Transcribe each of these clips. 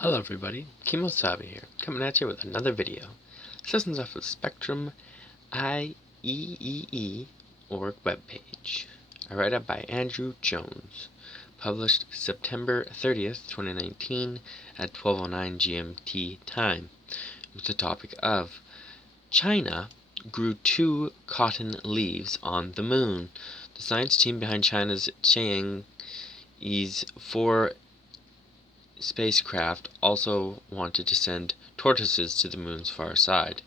Hello everybody, Kemo Sabi here, coming at you with another video. Sessions off of spectrum.iee org webpage. I write up by Andrew Jones. Published September 30th, 2019 at 12:09 GMT time. With the topic of China grew 2 cotton leaves on the moon. The science team behind China's Chang'e's 4 spacecraft also wanted to send tortoises to the moon's far side.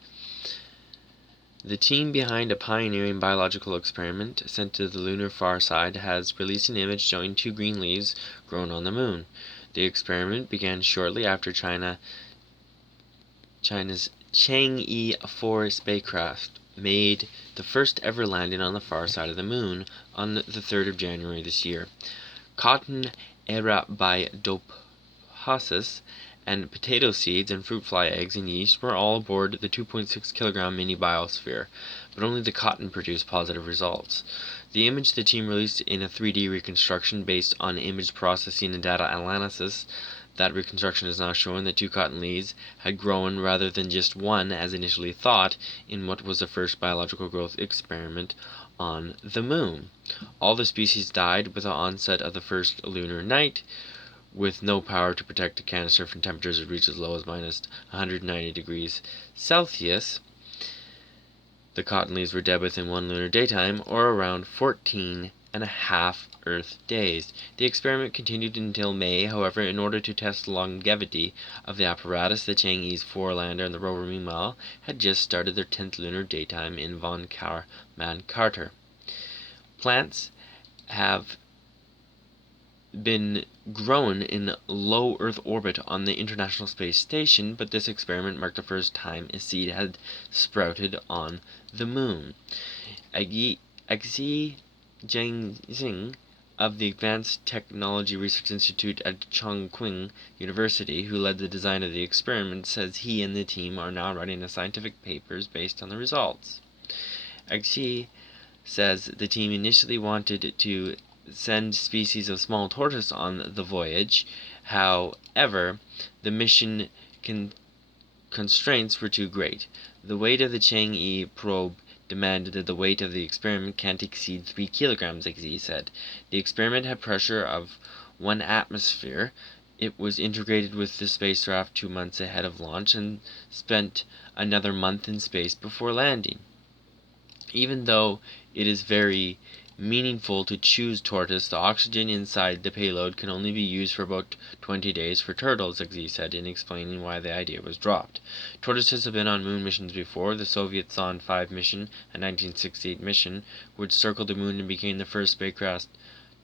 The team behind a pioneering biological experiment sent to the lunar far side has released an image showing 2 green leaves grown on the moon. The experiment began shortly after China's Chang'e 4 spacecraft made the first ever landing on the far side of the moon on the 3rd of January this year. Cotton Arabidophis and potato seeds and fruit fly eggs and yeast were all aboard the 2.6 kilogram mini biosphere, but only the cotton produced positive results. The image the team released in a 3D reconstruction based on image processing and data analysis. That reconstruction has now shown that 2 cotton leaves had grown rather than just one as initially thought in what was the first biological growth experiment on the moon. All the species died with the onset of the first lunar night, with no power to protect the canister from temperatures that reach as low as minus 190 degrees Celsius. The cotton leaves were dead within 1 lunar daytime, or around 14.5 Earth days. The experiment continued until May. However, in order to test the longevity of the apparatus, the Chang'e's 4 lander and the rover, meanwhile, had just started their 10th lunar daytime in von Karman Carter. Plants have been grown in low Earth orbit on the International Space Station, but this experiment marked the first time a seed had sprouted on the moon. Xi Jinping of the Advanced Technology Research Institute at Chongqing University, who led the design of the experiment, says he and the team are now writing scientific papers based on the results. Xi says the team initially wanted to send species of small tortoise on the voyage. However, the mission constraints were too great. The weight of the Chang'e probe demanded that the weight of the experiment can't exceed 3 kilograms, Xi said. The experiment had pressure of 1 atmosphere. It was integrated with the spacecraft 2 months ahead of launch and spent another month in space before landing. Even though it is very meaningful to choose tortoise, the oxygen inside the payload can only be used for about 20 days for turtles, Xi said in explaining why the idea was dropped. Tortoises have been on moon missions before. The Soviet Zond 5 mission, a 1968 mission, which circled the moon and became the first spacecraft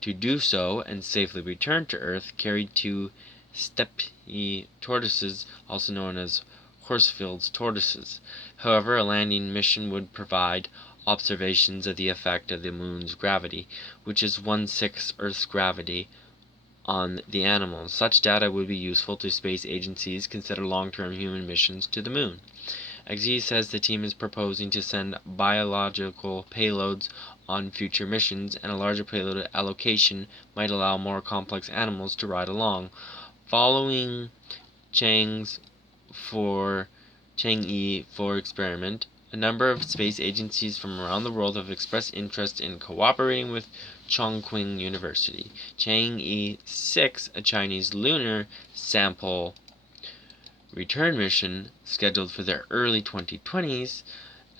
to do so and safely return to Earth, carried 2 steppe tortoises, also known as Horsfield's tortoises. However, a landing mission would provide observations of the effect of the moon's gravity, which is 1/6 Earth's gravity, on the animals. Such data would be useful to space agencies consider long-term human missions to the moon. Xi says the team is proposing to send biological payloads on future missions, and a larger payload allocation might allow more complex animals to ride along. Following Chang'e 4 experiment, a number of space agencies from around the world have expressed interest in cooperating with Chongqing University. Chang'e 6, a Chinese lunar sample return mission scheduled for the early 2020s,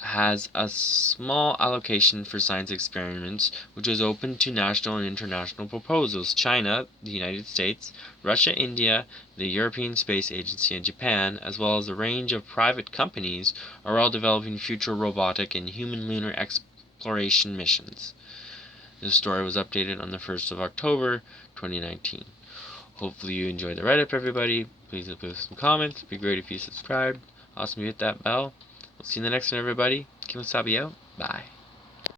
has a small allocation for science experiments, which is open to national and international proposals. China, the United States, Russia, India, the European Space Agency, and Japan, as well as a range of private companies, are all developing future robotic and human lunar exploration missions. This story was updated on the 1st of October, 2019. Hopefully you enjoyed the write-up, everybody. Please leave some comments. It'd be great if you subscribe. Awesome, you hit that bell. We'll see you in the next one, everybody. Kemo Sabi out. Bye.